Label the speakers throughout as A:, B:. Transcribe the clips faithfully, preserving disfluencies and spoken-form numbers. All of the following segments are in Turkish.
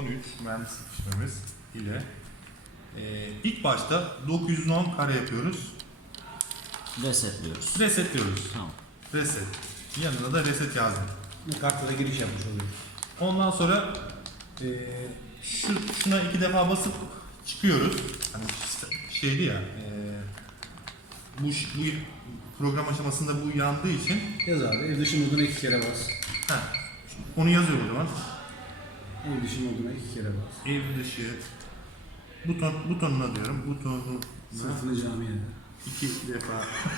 A: üç mühendis sıkışmamız ile e, ilk başta dokuz yüz on kare yapıyoruz.
B: Resetliyoruz.
A: Resetliyoruz.
B: Tamam.
A: Reset. Yanına da reset yazdım.
C: Kartlara giriş yapmış oluyor.
A: Ondan sonra e, şu, şuna iki defa basıp çıkıyoruz. Hani şeydi ya e, bu, bu program aşamasında bu yandığı için
C: Yaz abi, ev dışı moduna iki kere bas.
A: heh, onu yazıyor o zaman.
C: Ev dışı moduna iki kere bas.
A: Ev dışı buton butonuna diyorum. Butonuna
C: Sırtını camiye.
A: iki defa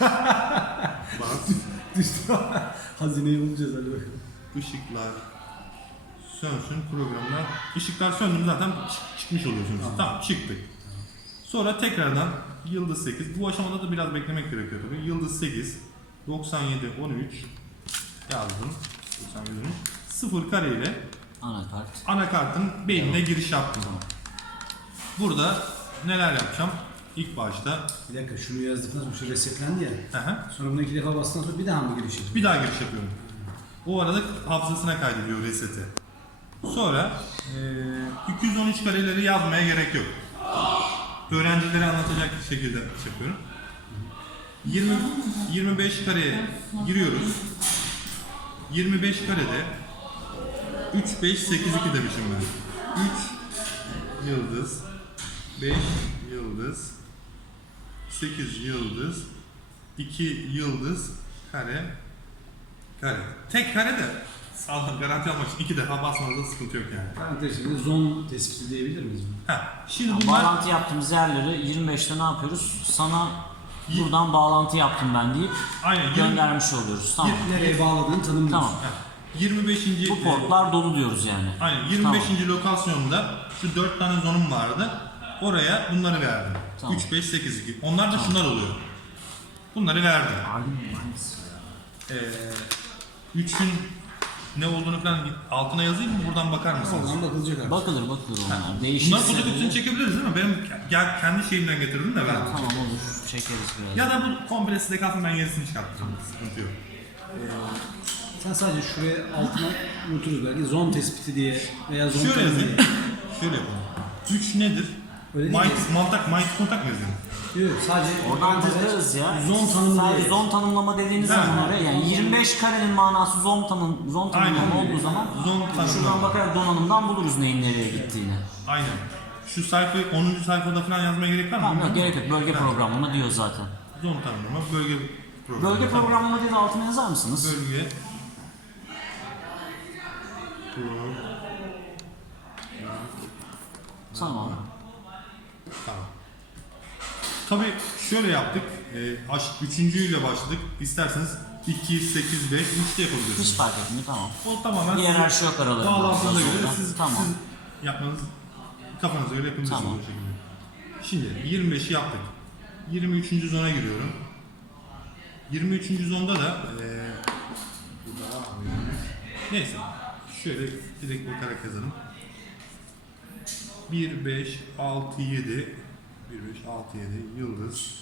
A: bas.
C: Düştü. Hazineyi bulacağız hadi bakalım.
A: Işıklar sönsün programlar. Işıklar söndü zaten çık- çıkmış oluyorsunuz. Tamam, tamam çıktık. Sonra tekrardan yıldız sekiz. Bu aşamada da biraz beklemek gerekiyor tabii. Yıldız sekiz doksan yedi on üç yazdım. doksan yedi on üç sıfır kare ile
B: Anakart.
A: anakartın beynine
B: Evet.
A: giriş yaptım.
B: Tamam.
A: Burada neler yapacağım? İlk başta
C: Bir dakika şunu yazdıktan sonra şu resetlendi ya.
A: hı hı,
C: Sonra bunu iki defa bastıktan sonra bir daha mı giriş yapıyor?
A: bir daha giriş yapıyorum. O arada hafızasına kaydediyor reseti. Sonra e, iki yüz on üç kareleri yazmaya gerek yok. Öğrencilere anlatacak şekilde yapıyorum. yirmi yirmi beş kareye giriyoruz. yirmi beş karede üç beş sekiz iki demişim ben. üç yıldız, beş yıldız, sekiz yıldız, iki yıldız, kare, kare. Tek kare de sağlam garanti almak için iki defa basmanızda sıkıntı yok yani.
C: Parantez içinde zon tespiti diyebilir miyiz?
A: Ha, şimdi
B: Yani
A: bunlar
B: bağlantı yaptığımız yerleri yirmi beşte ne yapıyoruz? Sana
A: Y-
B: buradan bağlantı yaptım ben deyip
A: aynen yirmi,
B: göndermiş oluyoruz. Tamam.
C: Nereye bağladığını tanımlıyorsun.
B: Tamam.
A: ha, yirmi beşinci
B: Bu portlar dolu diyoruz yani.
A: aynen yirmi beşinci lokasyonda şu dört tane zonum vardı. Oraya bunları verdim.
B: Tamam.
A: üç beş sekiz iki. Onlar da şunlar oluyor. Bunları verdim. Ee, üçün ne olduğunu falan altına yazayım mı? Buradan bakar mısınız?
C: Oradan bakılacak artık.
B: Bakılır bakılır onlar.
A: Bunlar
B: Değişirse
A: fotokopisini
B: bile-
A: çekebiliriz değil mi? Benim gel, kendi şeyimden getirdim de ben.
B: Tamam olur. Çekeriz biraz.
A: Ya da bu komple size kalsın, ben gerisini çıkartacağım. Sıkıntı yok.
C: Sen sadece şuraya altına unuturuz belki zon tespiti diye veya zon
A: Şöyle
C: tanımı
A: yazayım.
C: diye.
A: Şöyle yapalım. üç nedir?
C: Öyle değil
A: Might, mantak, might kontak mı yazayım?
C: Yok sadece
B: Oradan tıklarız ya.
C: Zon tanımı
B: Sadece
C: diye.
B: zon tanımlama dediğiniz
A: Ha.
B: zaman oraya yani yirmi beş karenin manası zon tanım zon tanımlama
A: Aynen.
B: olduğu zaman
A: Zon tanımlama.
B: şuradan bakarak donanımdan buluruz neyin nereye gittiğini.
A: Aynen. Şu sayfayı onuncu sayfada falan yazmaya gerek var mı?
B: Tamam yok gerek yok. Bölge programlama diyor zaten.
A: Zon tanımlama, bölge programlama.
B: Bölge programlama diye de altına yazar mısınız?
A: Bölge Pro
B: Tamam.
A: Tamam. Tabii şöyle yaptık. E, aş, üçüncüyle başladık. İsterseniz iki, sekiz, beş, üçte yapabilirsiniz.
B: Hiç fark etmiyor tamam.
A: O tamamen
B: Bir hiyerarşi yok aralarında.
A: bağlantınıza göre
B: Sonra.
A: siz,
B: Tamam.
A: siz yapmanız, kafanıza göre yapabilirsiniz
B: Tamam.
A: o şekilde. Şimdi yirmi beşi yaptık. yirmi üçüncü zona giriyorum. yirmi üçüncü zonda da e, neyse şöyle direkt bakarak yazalım. bir, beş, altı, yedi bir, beş, altı, yedi yıldız.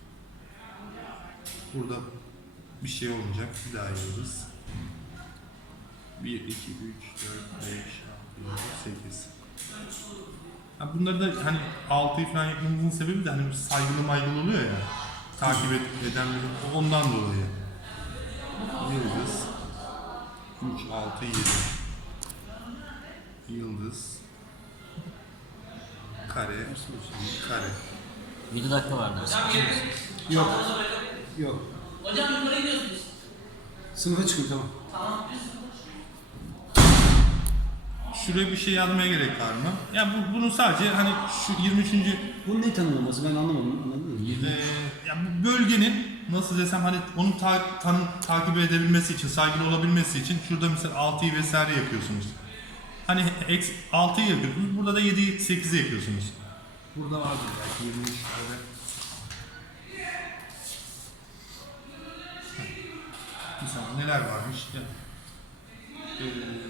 A: Burada bir şey olmayacak. Bir daha yıldız. bir, iki, üç, dört, beş, altı, yedi, sekiz. Ha, bunları da hani altıyı falan yapmamızın sebebi de hani saygılı maygılı oluyor ya. Takip et, eden bir- ondan dolayı. Yıldız. üç, altı, yedi. Yıldız. Kare. Kare.
B: yedi dakika var dersin.
C: Yok. Yok.
D: Hocam yukarı gidiyorsunuz.
C: Sınıfa çıkın tamam.
A: Şuraya bir şey yazmaya gerek var mı? Ya bu, bunu sadece hani şu yirmi üçüncü
C: Bu ne tanımlaması ben anlamadım. Anladın mı?
A: Ee, ya bu bölgenin nasıl desem hani onu ta, tanı, takip edebilmesi için, saygılı olabilmesi için şurada mesela altıyı vesaire yapıyorsunuz. Hani altıyı yapıyorsunuz, burada da yediyi, sekizi yapıyorsunuz. Burada vardır belki yirmi üç tane. Mesela neler varmış? Ya. Ee,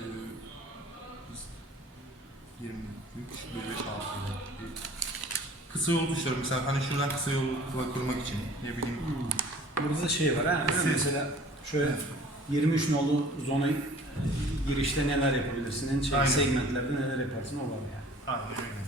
A: yirmi üç, bir, beş, altı, yedi. Kısa yol tuşları mesela hani şuradan kısa yol kurmak için ne bileyim.
C: Burada şey var ha.
A: Siz-
C: Mesela şöyle yirmi üç nolu zona e, girişte neler yapabilirsin? En şey,
A: Aynen.
C: segmentlerde neler yaparsın o var yani.
A: Aynen öyle.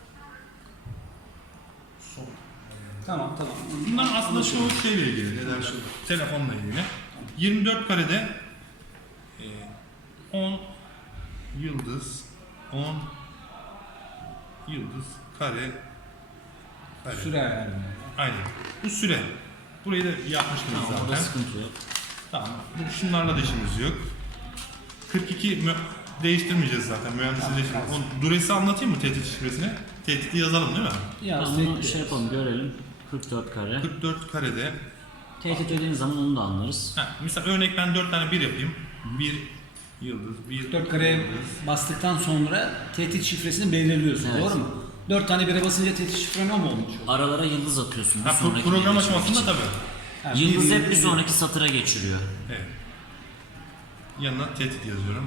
A: Sol.
C: Tamam tamam.
A: Bunlar aslında çoğu şeyle ilgili. Ne derler?
C: Anlaşıldı.
A: Telefonla ilgili. yirmi dört karede e, on yıldız, on yıldız, kare, kare.
C: Süre yani.
A: Aynen. Bu süre. Burayı da yapmıştınız
B: Tamam, orada
A: zaten.
B: sıkıntı yok.
A: Tamam. Bu şunlarla da işimiz yok. kırk iki mü- değiştirmeyeceğiz zaten. Mühendisliği
C: Tamam,
A: değiştirmeyeceğiz. O Dures'i anlatayım mı tehdit şifresini? Tehdidi yazalım değil mi?
C: Ya
B: Tamam, bunu şey yapalım, görelim. kırk dört kare.
A: kırk dört karede.
B: Tehdit dediğiniz zaman onu da anlarız.
A: Ha, mesela örnek ben dört tane bir yapayım. bir yıldız, bir
C: dört kareye
A: yıldız.
C: bastıktan sonra tehdit şifresini belirliyorsun.
B: Evet.
C: Doğru mu? dört tane bire basınca tehdit şifren o mu olmuş?
B: Aralara yıldız atıyorsun. bir
A: Ha, pro-
B: sonraki
A: program
B: geçmek
A: aşamasında
B: için.
A: tabii.
C: Ha,
B: Yıldız
C: bir
B: hep bir
C: yıldız-
B: sonraki satıra geçiriyor.
A: Evet. Yanına tehdit yazıyorum.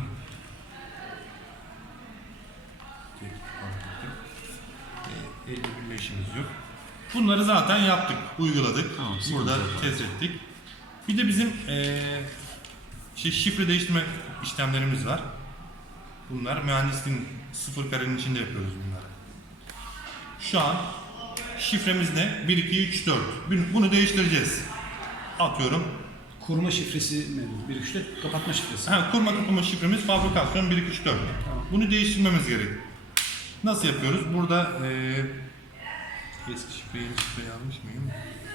A: Tehdit anlattım. Ee, elli bir işimiz yok. Bunları zaten yaptık, uyguladık.
B: Tamam, sıkıntı
A: Burada
B: yok.
A: test ettik. Bir de bizim ee, şey, şifre değiştirme işlemlerimiz var. Bunlar mühendisliğin sıfır karenin içinde yapıyoruz bunları. Şu an şifremiz ne? bir iki üç dört. Bunu değiştireceğiz. Atıyorum.
C: Kurma şifresi mevcut. bir üç dört kapatma şifresi.
A: Ha, kurma kapama şifremiz fabrikasyon bir iki üç dört. Bunu değiştirmemiz gerek. Nasıl yapıyoruz? Burada eee eski şifreyi yeni şifre yazmış mıyım?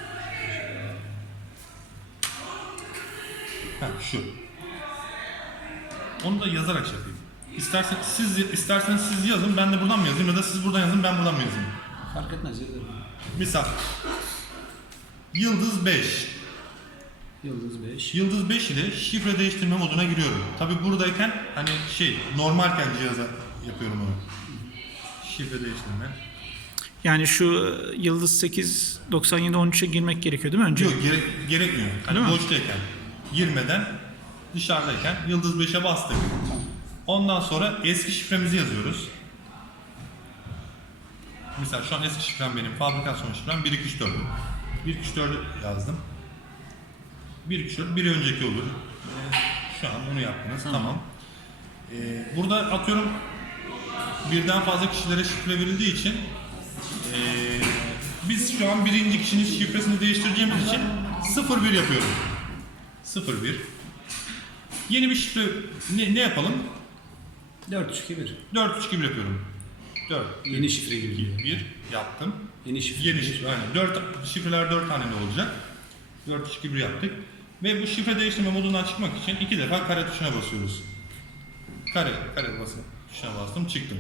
A: Ha, şu. Onu da yazarak şey yapayım. İsterseniz siz, isterseniz siz yazın, ben de buradan mı yazayım ya da siz buradan yazın, ben buradan mı yazayım?
C: Fark etmez. yazarım.
A: Misal. Yıldız beş.
C: Yıldız beş.
A: Yıldız beş ile şifre değiştirme moduna giriyorum. Tabi buradayken hani şey normalken cihaza yapıyorum onu. Şifre değiştirme.
D: Yani şu e, Yıldız sekiz doksan yedi on üçe girmek gerekiyor değil mi önce?
A: Yok gere- gerekmiyor. Hani
D: Değil mi?
A: boştayken, girmeden dışarıdayken Yıldız beşe bastık. Ondan sonra eski şifremizi yazıyoruz. Mesela şu an eski şifrem benim, fabrikasyon şifrem bir iki üç dört. bir iki üç dördü yazdım. bir iki üç dört bir önceki olur. Ee, şu an bunu yaptınız. Tamam.
B: Tamam.
A: Ee, burada atıyorum birden fazla kişilere şifre verildiği için ee, biz şu an birinci kişinin şifresini değiştireceğimiz için sıfır bir yapıyoruz. sıfır bir. Yeni bir şifre ne, ne yapalım?
C: dört üç iki bir.
A: dört üç gibi yapıyorum. dört
C: Yeni şifre gibi.
A: iki bir yaptım.
C: Yeni şifre.
A: Yeni şifre, aynen. dört, şifreler dört tane de olacak. dört üç bir yaptık. Ve bu şifre değiştirme modundan çıkmak için iki defa kare tuşuna basıyoruz. Kare, kare basın tuşuna bastım, çıktım.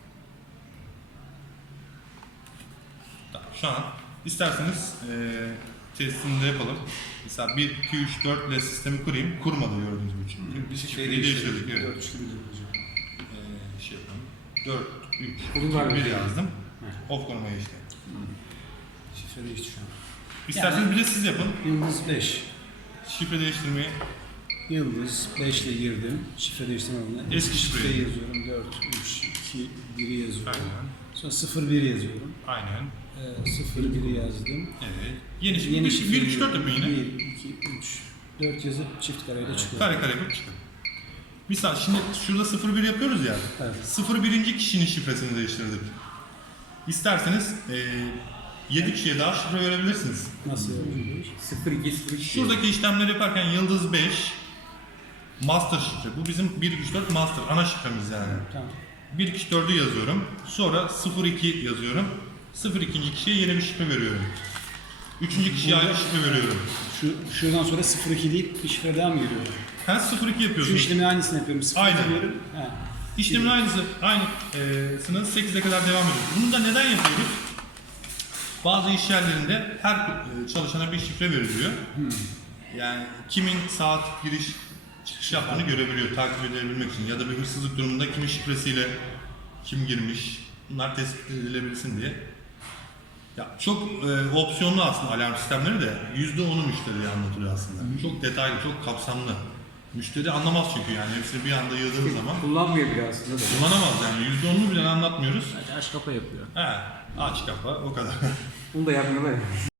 A: Tamam, şu an isterseniz eee testini de yapalım. Mesela bir iki üç dört ile sistemi kurayım. Kurmadı gördüğünüz gibi çünkü. Biz şifreyi değiştirdik. Evet.
C: dört üç iki bir olacak.
A: Eee şey yapalım. dört üç
C: Bugün var mı?
A: bir yazdım.
C: Evet.
A: Off konumaya işte.
C: Şifre değişti şu an.
A: İsterseniz bir de siz yapın.
C: Yıldız beş.
A: Şifre değiştirmeyi.
C: Yıldız beş ile girdim. Şifre değiştirme olduğunda.
A: Eski şifreyi.
C: şifreyi yazıyorum. dört üç iki biri yazıyorum.
A: Aynen.
C: Sonra sıfır bir yazıyorum.
A: Aynen.
C: Ee, sıfır biri yazdım.
A: Evet. Yeni şifre.
C: Yeni
A: bir,
C: şifre.
A: bir üç dört yapın yine.
C: bir iki üç dört yazıp çift kareyle çıkıyor.
A: Kare kare yapıp çıkın. Misal şimdi şurada sıfır bir yapıyoruz ya.
C: Evet.
A: sıfır birinci kişinin şifresini değiştirdik. İsterseniz e, yedi kişiye daha şifre verebilirsiniz.
C: Nasıl yapıyoruz?
E: sıfır iki sıfır iki.
A: Şuradaki işlemleri yaparken yıldız beş master şifre. Bu bizim bir iki üç dört master ana şifremiz yani.
C: Tamam.
A: bir iki üç dördü yazıyorum. Sonra sıfır iki yazıyorum. sıfır ikinci kişiye yeni bir şifre veriyorum. üçüncü kişiye ayrı şifre veriyorum.
C: Şu, şuradan sonra sıfır iki deyip bir şifre daha mı giriyor?
A: Ben sıfır iki
C: Şu
A: yapıyorsunuz.
C: işlemi aynısını yapıyorum. sıfır
A: Aynen.
C: diyorum. Ha.
A: İşlemin aynısı, aynısını sekize kadar devam ediyoruz. Bunu da neden yapıyoruz? Bazı iş yerlerinde her e, çalışana bir şifre veriliyor. Yani kimin saat giriş çıkış yaptığını görebiliyor, takip edebilmek için. Ya da bir hırsızlık durumunda kimin şifresiyle kim girmiş, bunlar tespit edilebilsin diye. Ya çok e, opsiyonlu aslında alarm sistemleri de yüzde onu müşteriye anlatılıyor aslında. Çok detaylı, çok kapsamlı. Müşteri anlamaz çünkü yani hepsini bir anda yığdığımız zaman
E: Kullanmıyor bile aslında da.
A: kullanamaz yani yüzde onunu bile anlatmıyoruz.
B: Sadece aç kapa yapıyor.
A: He, aç kapa o kadar.
E: Bunu da yapmıyorlar ya.